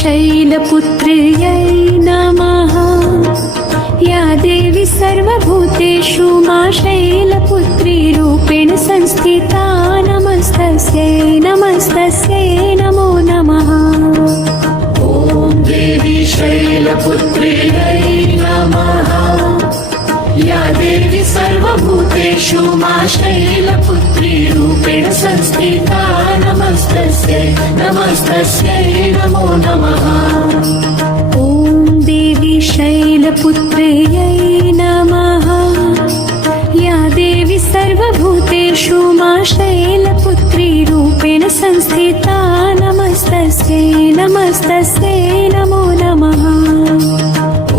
शैलपुत्र्यै नमः। या देवी सर्वभूतेषु मा शैलपुत्री रूपेण संस्थिता नमस्तस्यै नमस्तस्यै नमो नमः। ॐ देवी शैलपुत्र्यै नमः। या देवी सर्वभूतेषु मा शैलपुत्री रूपेण संस्थिता नमस्तस्यै नमस्तस्यै नमो नमः। ॐ देवी शैलपुत्र्यै नमः। या देवी सर्वभूतेषु मा शैलपुत्री रूपेण संस्थिता नमस्तस्यै नमस्तस्यै नमो नमः। ॐ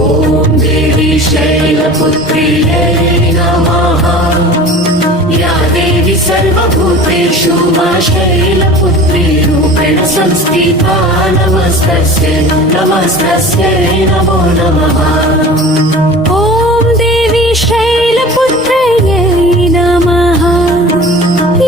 देवी शैलपुत्र्यै नमः। या देवी सर्वभूतेषु मा शैलपुत्री रूपेण संस्थिता नमस्तस्यै नमस्तस्यै नमो नमः। ॐ देवी शैलपुत्र्यै नमः।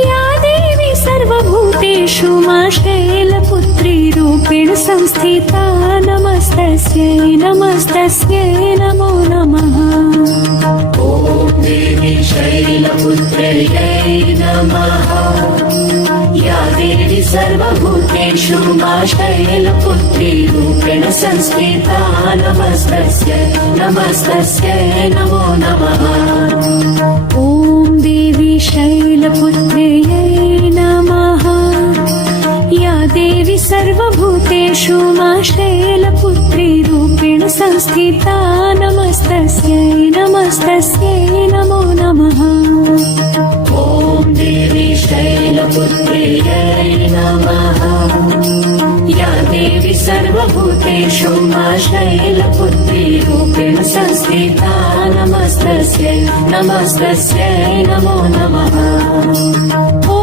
या देवी सर्वभूतेषु मा शैलपुत्री रूपेण संस्थिता नमस्तस्यै नमस्तस्यै नमो नमः। ॐ देवी शैलपुत्र्यै नमः। या देवी सर्वभूतेषु मा शैलपुत्री रूपेण संस्थिता नमस्तस्यै नमस्तस्यै नमो नमः। ॐ देवी शैलपुत्र्यै नमः। या देवी सर्वभूतेषु मा शैलपुत्री रूपेण संस्थिता नमस्तस्यै नमस्तस्यै नमो नमः। ॐ देवी शैलपुत्र्यै नमः। या देवी सर्वभूतेषु मा शैलपुत्री रूपेण संस्थिता नमस्तस्यै नमस्तस्यै नमो नमः। ॐ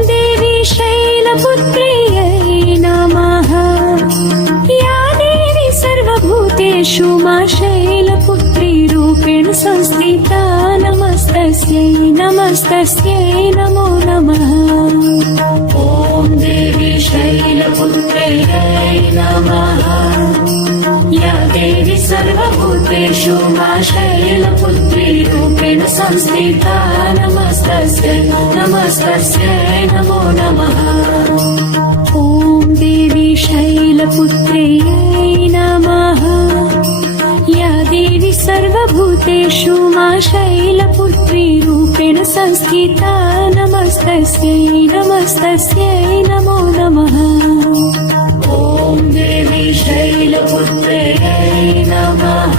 देवी शैलपुत्र्यै नमः। या देवी सर्वभूतेषु मा शैलपुत्री रूपेण संस्थिता नमस्तस्यै नमस्तस्यै नमो नमः। ॐ देवी शैलपुत्र्यै नमः। या देवी सर्वभूतेषु मा शैलपुत्री रूपेण संस्थिता नमस्तस्यै नमस्तस्यै नमो नमः। ॐ देवी शैलपुत्र्यै नमः। या देवी सर्वभूतेषु मा शैलपुत्री रूपेण संस्थिता नमस्तस्यै नमस्तस्यै नमो नमः। ॐ देवी शैलपुत्र्यै नमः।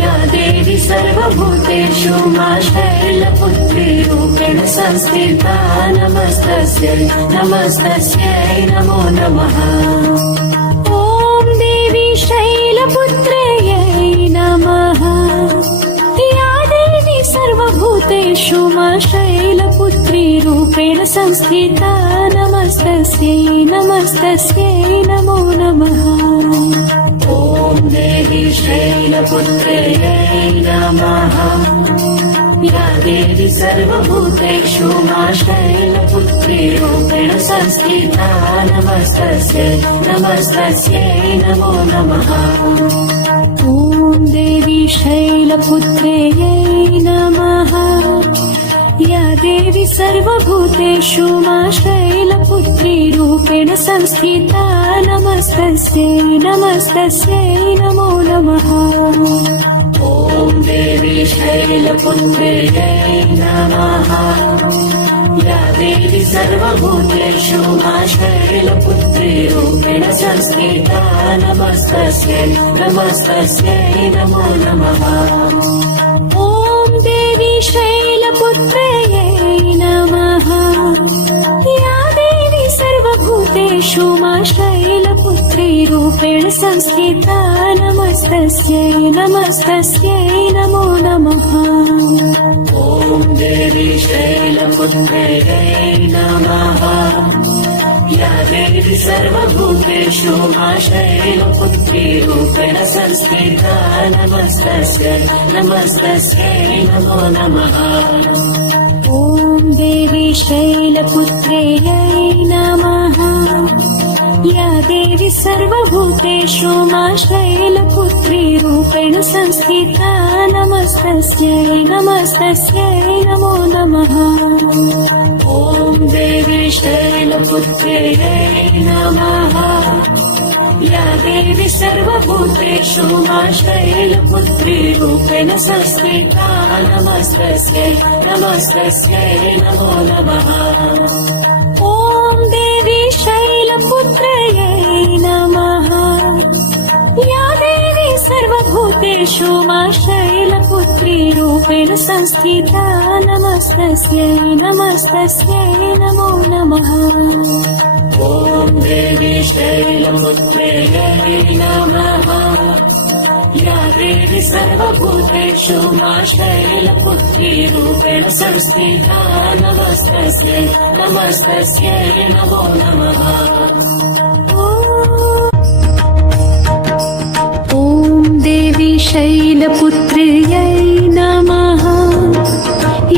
या देवी सर्वभूतेषु मा शैलपुत्री रूपेण संस्थिता नमस्तस्यै नमस्तस्यै नमो नमः। ॐ देवी शैलपुत्र्यै नमः। या देवी सर्वभूतेषु मा शैलपुत्री रूपेण संस्थिता नमस्तस्यै नमस्तस्यै नमो नमः। ॐ देवी शैलपुत्र्यै नमः। या देवी सर्वभूतेषु मा शैलपुत्री रूपेण संस्थिता नमस्तस्यै नमस्तस्यै नमो नमः। ॐ देवी शैलपुत्र्यै नमः। या देवी सर्वभूतेषु मा शैलपुत्री रूपेण संस्थिता नमस्तस्यै नमस्तस्यै नमो नमः। ॐ देवी शैलपुत्र्यै नमः। या देवी सर्वभूतेषु मा शैलपुत्री रूपेण संस्थिता नमस्तस्यै नमस्तस्यै नमो नमः। ॐ देवी शैलपुत्र्यै नमः। या देवी सर्वभूतेषु मा शैलपुत्री रूपेण संस्थिता नमस्तस्यै नमस्तस्यै नमो नमः। ॐ देवी शैलपुत्र्यै नमः। या देवी सर्वभूतेषु मा शैलपुत्री रूपेण संस्थिता नमस्तस्यै नमस्तस्यै नमो नमः। ॐ देवी शैलपुत्र्यै नमः। या देवी सर्वभूतेषु मा शैलपुत्री रूपेण संस्थिता नमस्तस्यै नमस्तस्यै नमो नमः। ॐ देवी शैलपुत्र्यै नमः। या देवी सर्वभूतेषु मा शैलपुत्री रूपेण संस्थिता नमस्तस्यै नमस्तस्यै नमो नमः। ॐ देवी शैलपुत्र्यै नमः। या देवी सर्वभूतेषु मा शैलपुत्री रूपेण संस्थिता नमस्तस्यै नमस्तस्यै नमो नमः। ॐ देवी शैलपुत्र्यै नमः। या देवी सर्वभूतेषु मा शैलपुत्री रूपेण संस्थिता नमस्तस्यै नमस्तस्यै नमो नमः। ॐ देवी शैलपुत्र्यै नमः।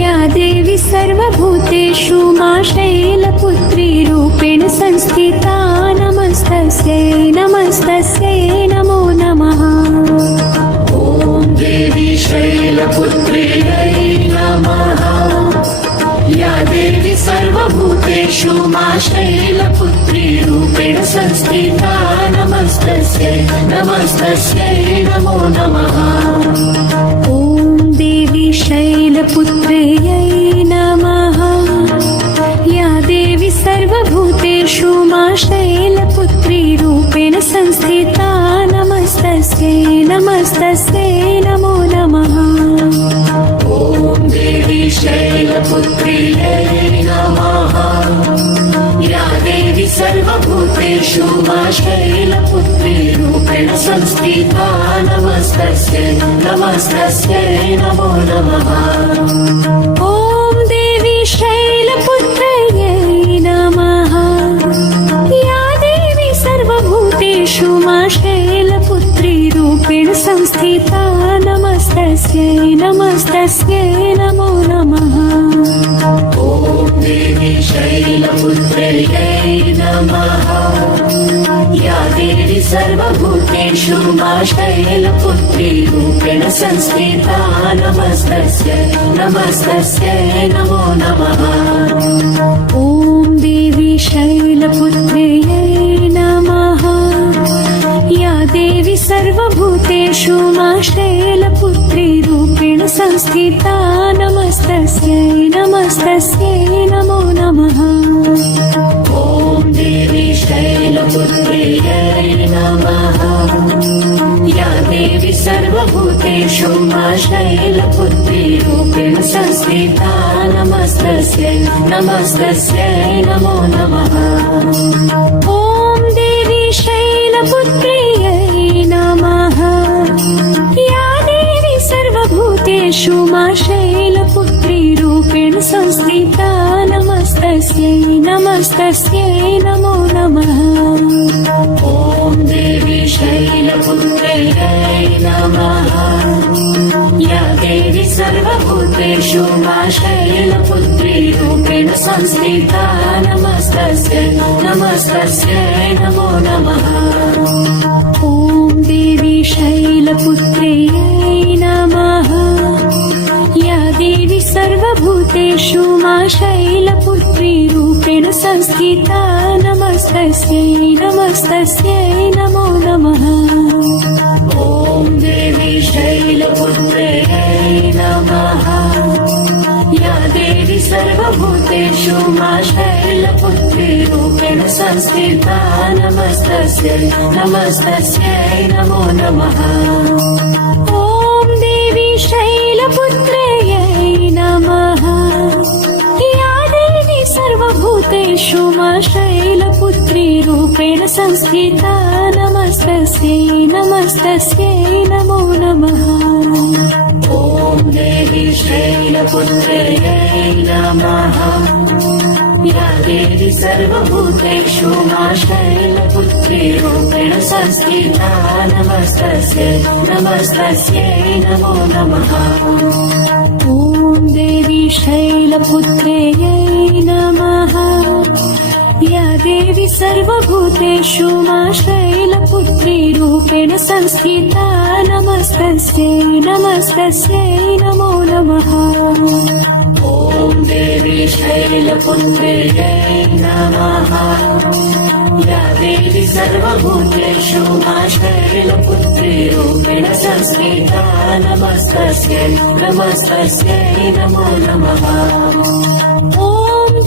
या देवी सर्वभूतेषु मा शैलपुत्री रूपेण संस्थिता नमस्तस्यै नमस्तस्यै नमो नमः। ॐ देवी शैलपुत्र्यै नमः। या देवी सर्वभूतेषु मा शैलपुत्री रूपेण संस्थिता नमस्तस्यै नमस्तस्यै नमो नमः। ॐ देवी शैलपुत्र्यै नमः। या देवी सर्वभूतेषु मा शैलपुत्री रूपेण संस्थिता नमस्तस्यै नमस्तस्यै नमो नमः। ॐ देवी शैलपुत्र्यै नमः। या देवी सर्वभूतेषु मा शैलपुत्री रूपेण संस्थिता नमस्तस्यै नमस्तस्यै नमो नमः। ॐ देवी शैलपुत्र्यै नमः। या देवी सर्वभूतेषु मा शैलपुत्री रूपेण संस्थिता नमस्तस्यै नमस्तस्यै नमो नमः। ॐ देवी शैलपुत्र्यै नमः। या देवी सर्वभूतेषु मा शैलपुत्री रूपेण संस्थिता नमस्तस्यै नमस्तस्यै नमो नमः। ॐ देवी शैलपुत्र्यै नमः। या देवी सर्वभूतेषु मा शैलपुत्री रूपेण संस्थिता नमस्तस्यै नमस्तस्यै नमो नमः। ॐ देवी शैलपुत्र्यै नमः। या देवी सर्वभूतेषु मा शैलपुत्री रूपेण संस्थिता नमस्तस्यै नमस्तस्यै नमो नमः। ॐ देवी शैलपुत्र्यै नमः। या देवी सर्वभूतेषु मा शैलपुत्री रूपेण संस्थिता नमस्तस्यै नमस्तस्यै नमो नमः। ॐ देवी शैलपुत्र्यै नमः। या देवी सर्वभूतेषु मा शैलपुत्री रूपेण संस्थिता नमस्तस्यै नमस्तस्यै नमो नमः। ॐ देवी शैलपुत्र्यै नमः। या देवी सर्वभूतेषु मा शैलपुत्री रूपेण संस्थिता नमस्तस्यै नमस्तस्यै नमो नमः। ॐ देवी शैलपुत्र्यै नमः। या देवी सर्वभूतेषु मा शैलपुत्री रूपेण संस्थिता नमस्तस्यै नमस्तस्यै नमो नमः। ॐ देवी शैलपुत्र्यै नमः। या देवी सर्वभूतेषु मा शैलपुत्री रूपेण संस्थिता नमस्तस्यै नमस्तस्यै नमो नमः। ॐ देवी शैलपुत्र्यै नमः। या देवी सर्वभूतेषु मा शैलपुत्री रूपेण संस्थिता नमस्तस्यै नमस्तस्यै नमो नमः। ॐ देवी शैलपुत्र्यै नमः। या देवी सर्वभूतेषु मा शैलपुत्री रूपेण संस्थिता नमस्तस्यै नमस्तस्यै नमो नमः ॐ देवी शैलपुत्र्यै नमः या देवी सर्वभूतेषु मा शैलपुत्री रूपेण संस्थिता नमस्तस्यै नमस्तस्यै नमो नमः ॐ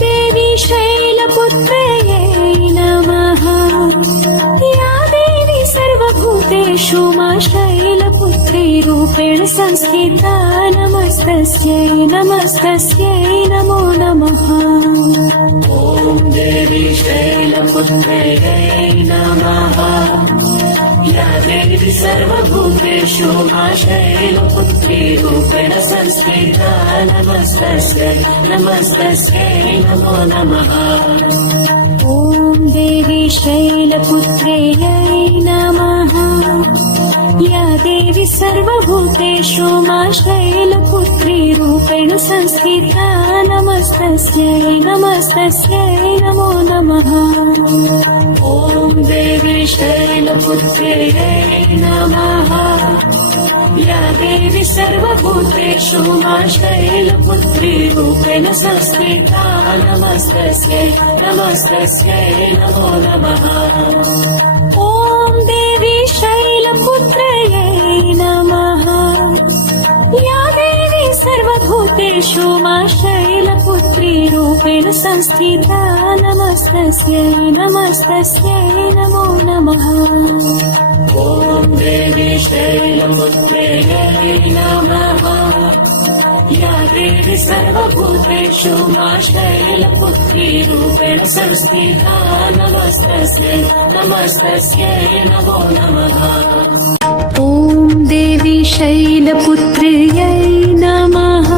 देवी शैलपुत्र्यै नमः या देवी सर्वभूतेषु मा शैलपुत्री रूपेण संस्थिता नमस्तस्यै नमस्तस्यै नमो नमः ॐ देवी शैलपुत्र्यै नमः या देवी सर्वभूतेषु मा शैलपुत्री रूपेण संस्थिता नमस्तस्यै नमस्तस्यै नमो नमः ॐ देवी शैलपुत्र्यै नमः या देवी सर्वभूतेषु मा शैलपुत्री रूपेण संस्थिता नमस्तस्यै नमस्तस्यै नमो नमः ॐ देवी शैलपुत्र्यै नमः या देवी सर्वभूतेषु मा शैलपुत्री रूपेण संस्थिता नमस्तस्यै नमस्तस्यै नमो नमः ॐ देवी शैलपुत्र्यै नमः या देवी सर्वभूतेषु मा शैलपुत्री रूपेण संस्थिता नमस्तस्यै नमस्तस्यै नमो नमः ॐ देवी शैलपुत्र्यै नमः या देवी सर्वभूतेषु मा शैलपुत्री रूपेण संस्थिता नमस्तस्यै नमस्तस्यै नमो नमः ॐ देवी शैलपुत्र्यै नमः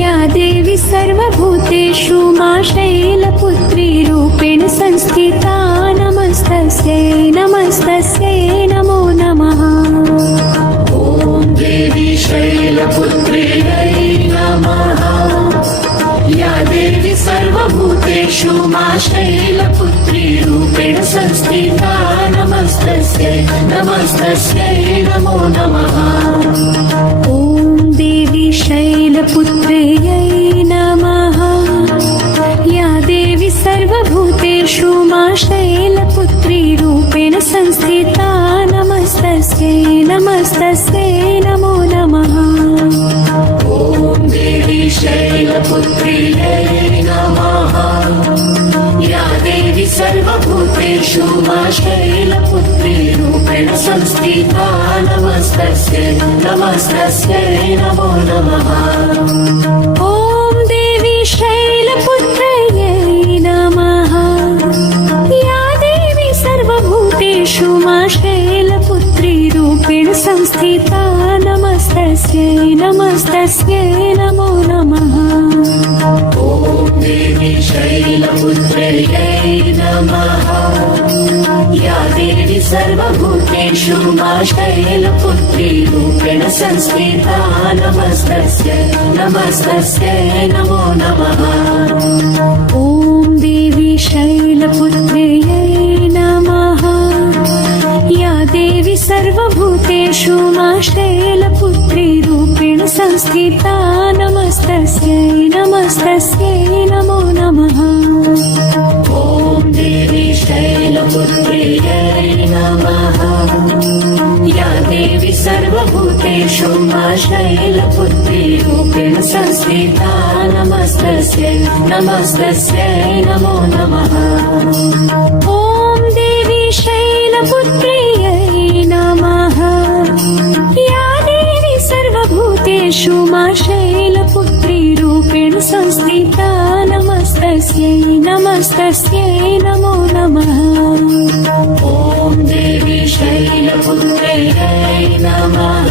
या देवी सर्वभूतेषु मा शैलपुत्री रूपेण संस्थिता नमस्तस्यै नमस्तस्यै नमो नमः ॐ देवी शैलपुत्र्यै नमः या देवी सर्वभूतेषु मा शैलपुत्री रूपेण संस्थिता नमस्तस्यै नमस्तस्यै नमो नमः ॐ देवी शैलपुत्र्यै नमः या देवी सर्वभूतेषु मा शैलपुत्री रूपेण संस्थिता नमस्तस्यै नमस्तस्यै नमो नमः ॐ देवी शैलपुत्र्यै नमः या देवी सर्वभूतेषु मा शैलपुत्री रूपेण संस्थिता नमस्तस्यै नमस्तस्यै नमो नमः ॐ देवी शैलपुत्र्यै नमः या देवी सर्वभूतेषु मा शैलपुत्री रूपेण संस्थिता नमस्तस्यै नमस्तस्यै नमो नमः ॐ देवी शैलपुत्र्यै नमः या देवी सर्वभूतेषु मा शैलपुत्री रूपेण संस्थिता नमस्तस्यै नमस्तस्यै नमो नमः ॐ देवी शैलपुत्र्यै नमः या देवी सर्वभूतेषु मा शैलपुत्री रूपेण संस्थिता नमस्तस्यै नमस्तस्यै नमो नमः ॐ देवी शैलपुत्र्यै नमः या देवी सर्वभूतेषु मा शैलपुत्री रूपेण संस्थिता नमस्तस्यै नमस्तस्यै नमो नमः ॐ देवी शैलपुत्र्यै नमः या देवी सर्वभूतेषु मा शैलपुत्री रूपेण संस्थिता नमस्तस्यै नमस्तस्यै नमो नमः ॐ देवी शैलपुत्र्यै नमः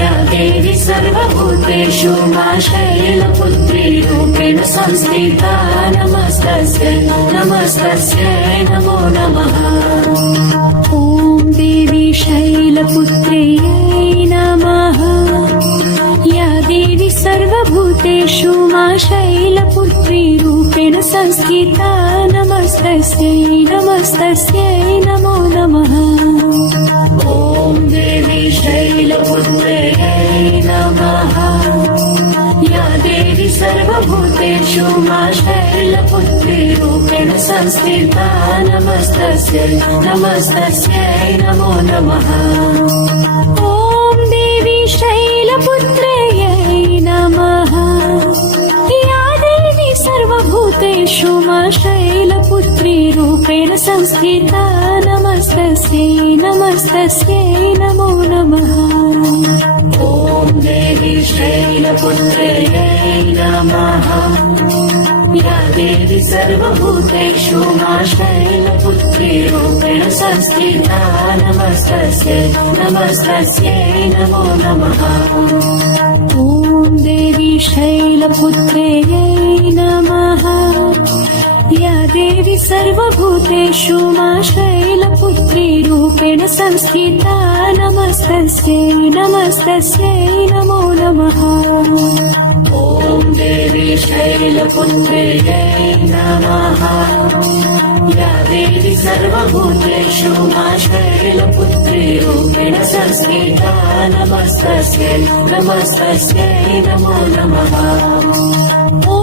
या देवी सर्वभूतेषु मा शैलपुत्री रूपेण संस्थिता नमस्तस्यै नमस्तस्यै नमो नमः ॐ देवी शैलपुत्र्यै नमः या देवी सर्वभूतेषु मा शैलपुत्री रूपेण रूपेण संस्थिता नमस्तस्यै नमस्तस्यै नमो नमः ॐ देवी शैलपुत्र्यै नमः या देवी सर्वभूतेषु मा शैलपुत्री रूपेण संस्थिता नमस्तस्यै नमस्तस्यै नमो नमः ॐ देवी शैलपुत्र्यै नमः या देवी सर्वभूतेषु मा शैलपुत्री रूपेण संस्थिता नमस्तस्यै नमस्तस्यै नमो नमः ॐ देवी शैलपुत्र्यै नमः या देवी सर्वभूतेषु मा शैलपुत्री रूपेण संस्थिता नमस्तस्यै नमस्तस्यै नमो नमः ॐ देवी शैलपुत्र्यै नमः या देवी सर्वभूतेषु मा शैलपुत्री रूपेण संस्थिता नमस्तस्यै नमस्तस्यै नमो नमः ॐ देवी शैलपुत्र्यै नमः या देवी सर्वभूतेषु मा शैलपुत्री रूपेण संस्थिता नमस्तस्यै नमस्तस्यै नमो नमः ॐ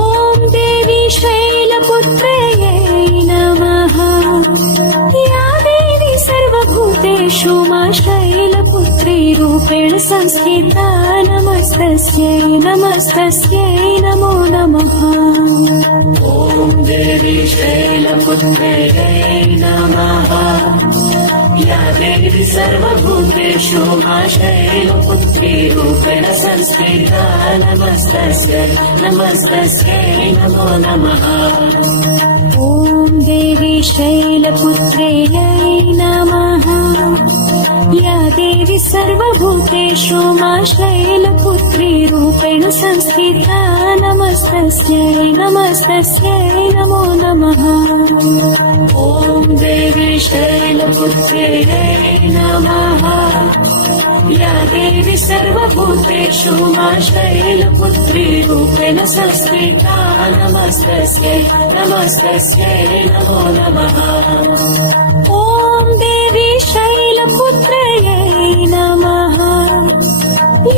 देवी शैलपुत्र्यै नमः या देवी सर्वभूतेषु मा शैलपुत्री रूपेण संस्थिता नमस्तस्यै नमस्तस्यै नमो नमः ॐ देवी शैलपुत्र्यै नमः या देवी सर्वभूतेषु मा शैलपुत्री रूपेण संस्थिता नमस्तस्यै नमस्तस्यै नमो नमः ॐ देवी शैलपुत्र्यै नमः या देवी सर्वभूतेषु मा शैलपुत्री रूपेण संस्थिता नमस्तस्यै नमस्तस्यै नमो नमः ॐ देवी शैलपुत्र्यै नमः या देवी सर्वभूतेषु मा शैलपुत्री रूपेण संस्थिता नमस्तस्यै नमस्तस्यै नमो नमः ॐ देवी शैलपुत्र्यै नमः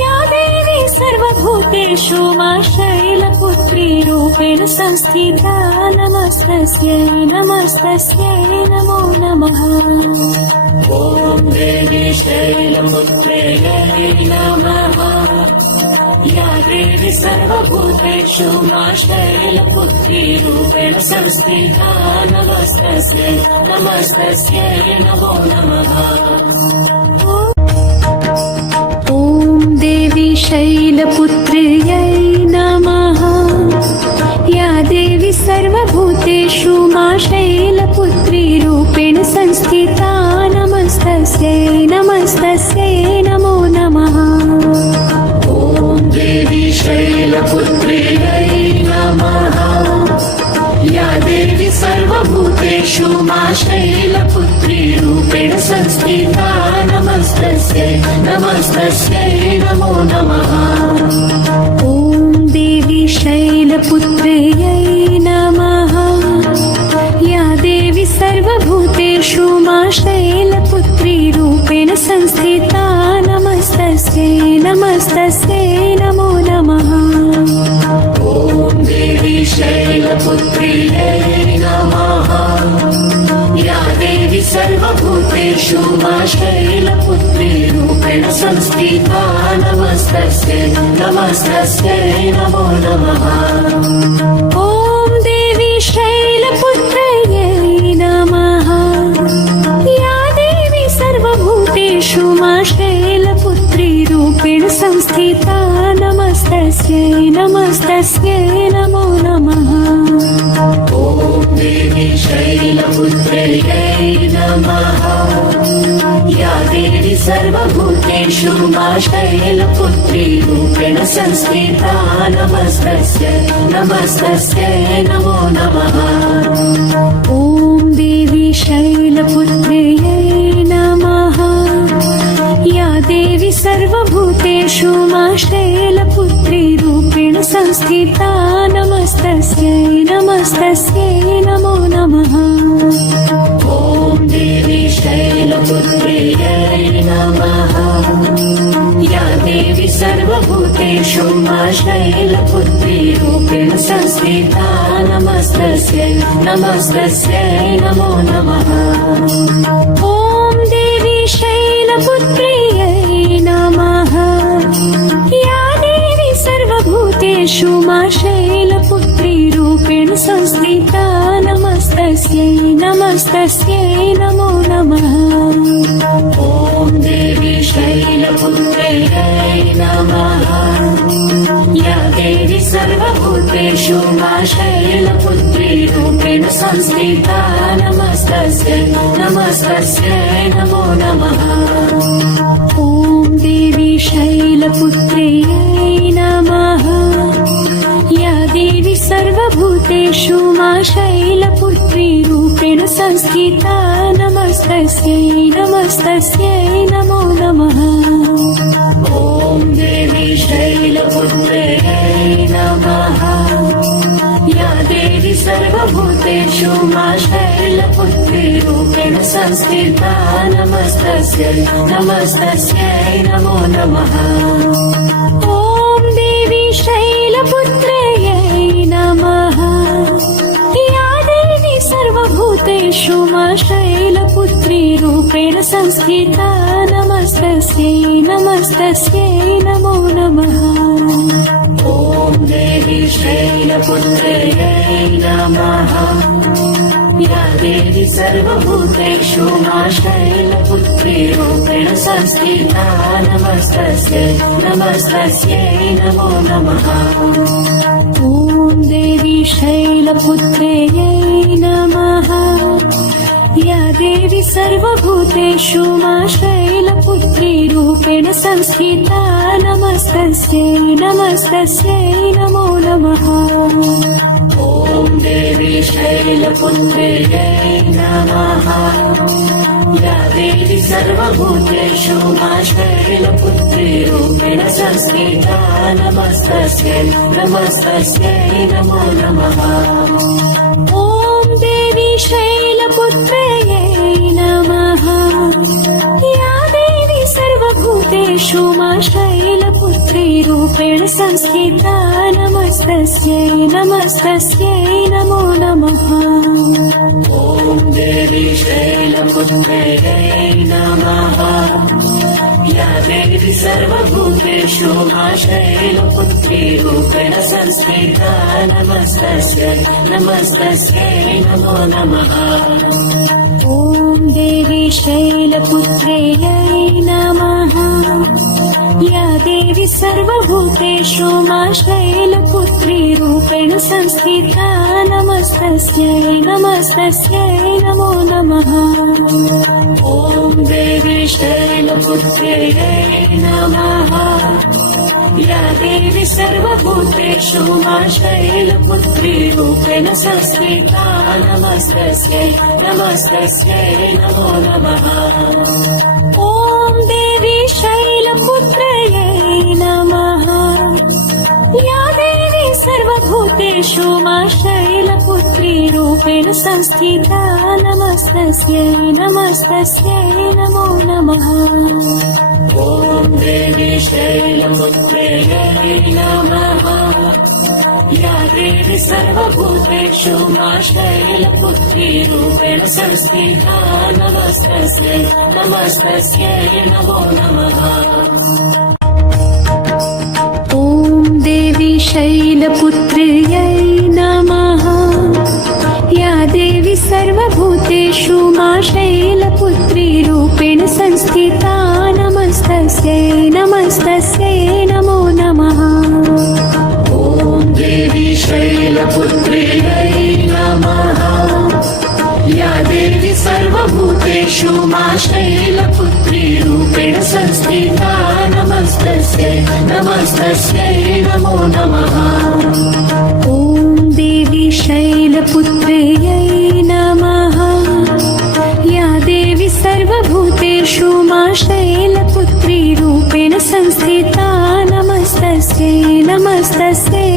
या देवी सर्वभूतेषु मा शैलपुत्री रूपेण संस्थिता नमस्तस्यै नमस्तस्यै नमो नमः ॐ देवी शैलपुत्र्यै नमः या देवी सर्वभूतेषु मा शैलपुत्री रूपेण संस्थिता नमस्तस्यै नमस्तस्यै नमो नमः ॐ देवी शैलपुत्र्यै नमः या देवी सर्वभूतेषु मा शैलपुत्री रूपेण संस्थिता नमस्तस्यै नमस्तस्यै नमो नमः ॐ देवी शैलपुत्र्यै नमः या देवी सर्वभूतेषु मा शैलपुत्री रूपेण संस्थिता नमस्तस्यै नमस्तस्यै नमो नमः ॐ देवी शैलपुत्र्यै नमः या देवी सर्वभूतेषु मा शैलपुत्री रूपेण संस्थिता नमस्तस्यै नमस्तस्यै नमो नमः ॐ देवी शैलपुत्र्यै नमः या देवी सर्वभूतेषु मा शैलपुत्री रूपेण संस्थिता नमस्तस्यै नमस्तस्यै नमो नमः ॐ देवी शैलपुत्र्यै नमः या देवी सर्वभूतेषु मा शैलपुत्री रूपेण संस्थिता नमस्तस्यै नमस्तस्यै नमो नमः ॐ देवी शैलपुत्र्यै नमः या देवी सर्वभूतेषु मा शैलपुत्री रूपेण संस्थिता नमस्तस्यै नमस्तस्यै नमो नमः ॐ देवी शैलपुत्र्यै नमः या देवी सर्वभूतेषु मा शैलपुत्री रूपेण रूपेण संस्थिता नमस्तस्यै नमस्तस्यै नमो नमः ॐ देवी शैलपुत्र्यै नमः या देवी सर्वभूतेषु मा शैलपुत्री रूपेण संस्थिता नमस्तस्यै नमस्तस्यै नमो नमः ॐ देवी शैलपुत्र्यै नमः या देवी सर्वभूतेषु मा शैलपुत्री रूपेण संस्थिता नमस्तस्यै नमस्तस्यै नमो नमः ॐ देवी शैलपुत्र्यै नमः या देवी सर्वभूतेषु मा शैलपुत्री रूपेण संस्थिता नमस्तस्यै नमस्तस्यै नमो नमः ॐ देवी शैलपुत्र्यै नमः या देवी सर्वभूतेषु मा शैलपुत्री रूपेण संस्थिता नमस्तस्यै नमस्तस्यै नमो नमः ॐ देवी शैलपुत्र्यै नमः या देवी सर्वभूतेषु मा शैलपुत्री रूपेण संस्थिता नमस्तस्यै नमस्तस्यै नमो नमः ॐ देवी शैलपुत्र्यै नमः या देवी सर्वभूतेषु मा शैलपुत्री रूपेण संस्थिता नमस्तस्यै नमस्तस्यै नमो नमः ॐ देवी शैलपुत्र्यै नमः या देवी सर्वभूतेषु मा शैलपुत्री रूपेण संस्थिता नमस्तस्यै नमस्तस्यै नमो नमः ॐ देवी शैलपुत्र्यै नमः या देवी सर्वभूतेषु मा शैलपुत्री रूपेण संस्थिता नमस्तस्यै नमस्तस्यै नमो नमः ॐ देवी शैलपुत्र्यै नमः या देवी सर्वभूतेषु मा शैलपुत्री रूपेण संस्थिता नमस्तस्यै नमस्तस्यै नमो नमः ॐ देवी शैलपुत्र्यै नमः या देवी सर्वभूतेषु मा शैलपुत्री रूपेण संस्थिता नमस्तस्यै नमस्तस्यै नमो नमः ॐ देवी शैलपुत्र्यै नमः या देवी सर्वभूतेषु मा शैलपुत्री रूपेण संस्थिता नमस्तस्यै नमस्तस्यै नमो नमः ॐ देवी शैलपुत्र्यै नमः या देवी सर्वभूतेषु मा शैलपुत्री रूपेण संस्थिता नमस्तस्यै नमस्तस्यै नमो नमः ॐ देवी शैलपुत्र्यै नमः या देवी सर्वभूतेषु मा शैलपुत्री रूपेण संस्थिता नमस्तस्यै नमस्तस्यै नमो नमः ॐ देवी शैलपुत्र्यै नमः या देवी सर्वभूतेषु मा शैलपुत्री रूपेण संस्थिता नमस्तस्यै नमस्तस्यै नमो नमः ॐ देवी शैलपुत्र्यै नमः या देवी सर्वभूतेषु मा शैलपुत्री रूपेण संस्थिता नमस्तस्यै नमस्तस्यै नमो नमः ॐ देवी शैलपुत्र्यै नमः या देवी सर्वभूतेषु मा शैलपुत्री रूपेण संस्थिता नमस्तस्यै नमस्तस्यै नमो नमः ॐ देवी शैलपुत्र्यै नमः या देवी सर्वभूतेषु मा शैलपुत्री रूपेण संस्थिता नमस्तस्यै नमस्तस्यै नमो नमः ॐ देवी शैलपुत्र्यै नमः या देवी सर्वभूतेषु मा शैलपुत्री रूपेण संस्थिता नमस्तस्यै नमस्तस्यै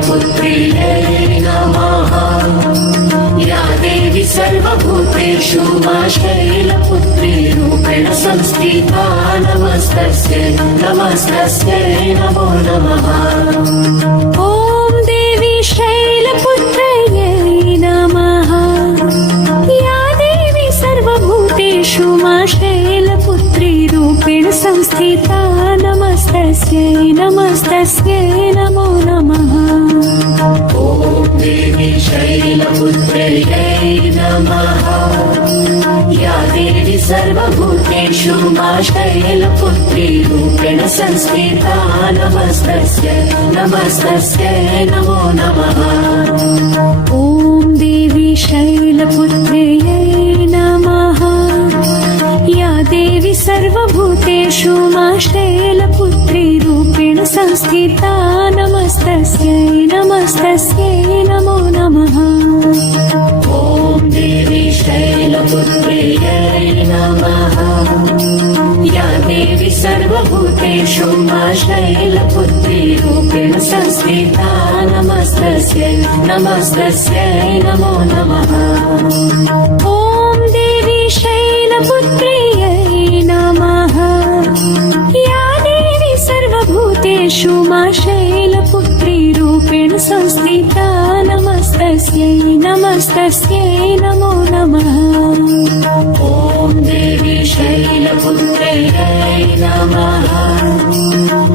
शैलपुत्र्यै नमः या देवी सर्वभूतेषु मा शैलपुत्री रूपेण संस्थिता नमस्तस्यै नमस्तस्यै नमो नमः ॐ देवी शैलपुत्र्यै नमः या देवी सर्वभूतेषु मा शैलपुत्री रूपेण संस्थिता नमस्तस्यै नमस्तस्यै नमो नमः ॐ देवी शैलपुत्र्यै नमः या देवी सर्वभूतेषु मा शैलपुत्री रूपेण संस्थिता नमस्तस्यै नमस्तस्यै नमो नमः ॐ देवी शैलपुत्र्यै नमः या देवी सर्वभूतेषु मा शैलपुत्री रूपेण संस्थिता नमस्तस्यै नमस्तस्यै नमो नमः ॐ देवी शैलपुत्र्यै नमः या देवी सर्वभूतेषु मा शैलपुत्री रूपेण संस्थिता नमस्तस्यै नमस्तस्यै नमो नमः ॐ देवी शैलपुत्र्यै नमः या देवी सर्वभूतेषु मा शैलपुत्री रूपेण संस्थिता नमस्तस्यै नमस्तस्यै नमो नमः ॐ देवी शैलपुत्र्यै नमः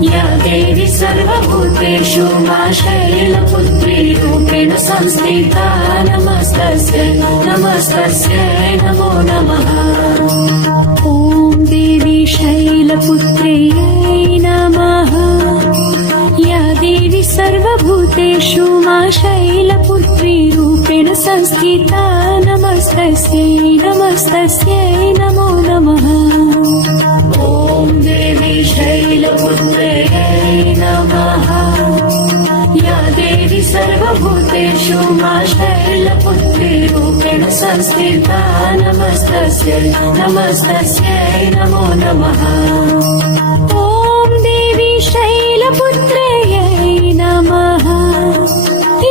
या देवी सर्वभूतेषु मा शैलपुत्री रूपेण संस्थिता नमस्तस्यै नमस्तस्यै नमो नमः ॐ देवी शैलपुत्र्यै नमः या देवी सर्वभूतेषु मा शैलपुत्री रूपेण संस्थिता नमस्तस्यै नमस्तस्यै नमो नमः ॐ देवी शैलपुत्र्यै नमः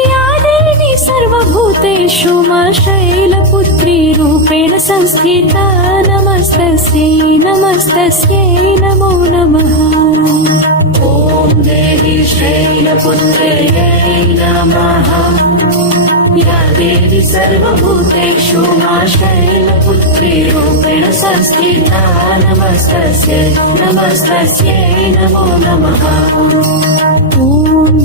या देवी सर्वभूतेषु मा शैलपुत्री रूपेण संस्थिता नमस्तस्यै नमस्तस्यै नमो नमः ॐ देवी शैलपुत्र्यै नमः या देवी सर्वभूतेषु मा शैलपुत्री रूपेण संस्थिता नमस्तस्यै नमस्तस्यै नमो नमः ॐ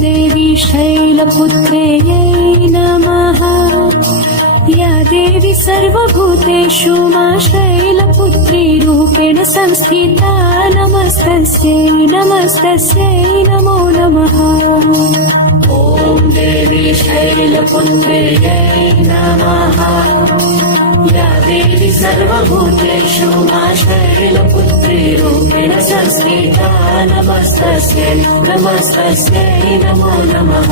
देवी शैलपुत्र्यै नमः या देवी सर्वभूतेषु मा शैलपुत्री रूपेण संस्थिता नमस्तस्यै नमस्तस्यै नमो नमः ॐ देवी शैलपुत्र्यै नमः या देवी सर्वभूतेषु मा शैलपुत्री रूपेण संस्थिता नमस्तस्यै नमस्तस्यै नमो नमः ॐ देवी शैलपुत्र्यै नमः या देवी सर्वभूतेषु मा शैलपुत्री रूपेण संस्थिता नमस्तस्यै नमस्तस्यै नमो नमः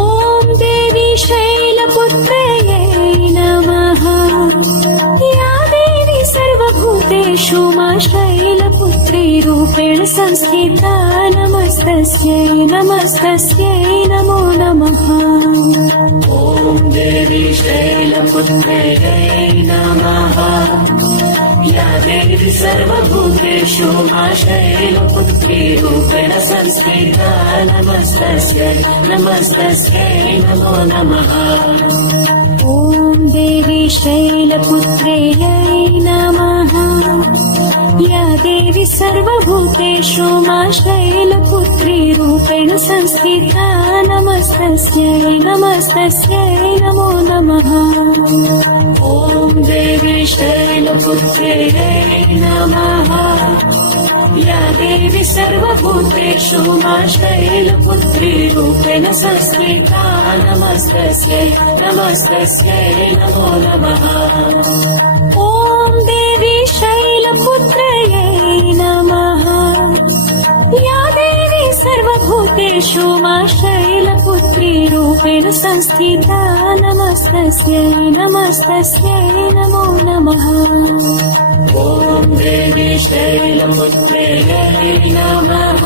ॐ देवी शैलपुत्र्यै नमः या देवी सर्वभूतेषु मा शैलपुत्री रूपेण संस्थिता नमस्तस्यै नमस्तस्यै नमो नमः ॐ देवी शैलपुत्र्यै नमः या देवी सर्वभूतेषु मा शैलपुत्री रूपेण संस्थिता नमस्तस्यै नमस्तस्यै नमो नमः ॐ देवी शैलपुत्र्यै नमः या देवी सर्वभूतेषु मा शैलपुत्री रूपेण संस्थिता नमस्तस्यै नमस्तस्यै नमो नमः ॐ देवी शैलपुत्र्यै नमः या देवी सर्वभूतेषु मा शैलपुत्री रूपेण संस्थिता नमस्तस्यै नमस्तस्यै नमो नमः ॐ देवी शैलपुत्र्यै नमः या देवी सर्वभूतेषु मा शैलपुत्री रूपेण संस्थिता नमस्तस्यै नमस्तस्यै नमो नमः ॐ देवी शैलपुत्र्यै नमः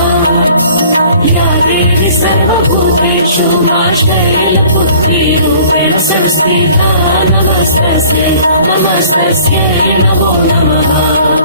या देवी सर्वभूतेषु क्षुमा शैलपुत्री रूपेण संस्थिता नमस्तस्यै नमस्तस्यै नमो नमः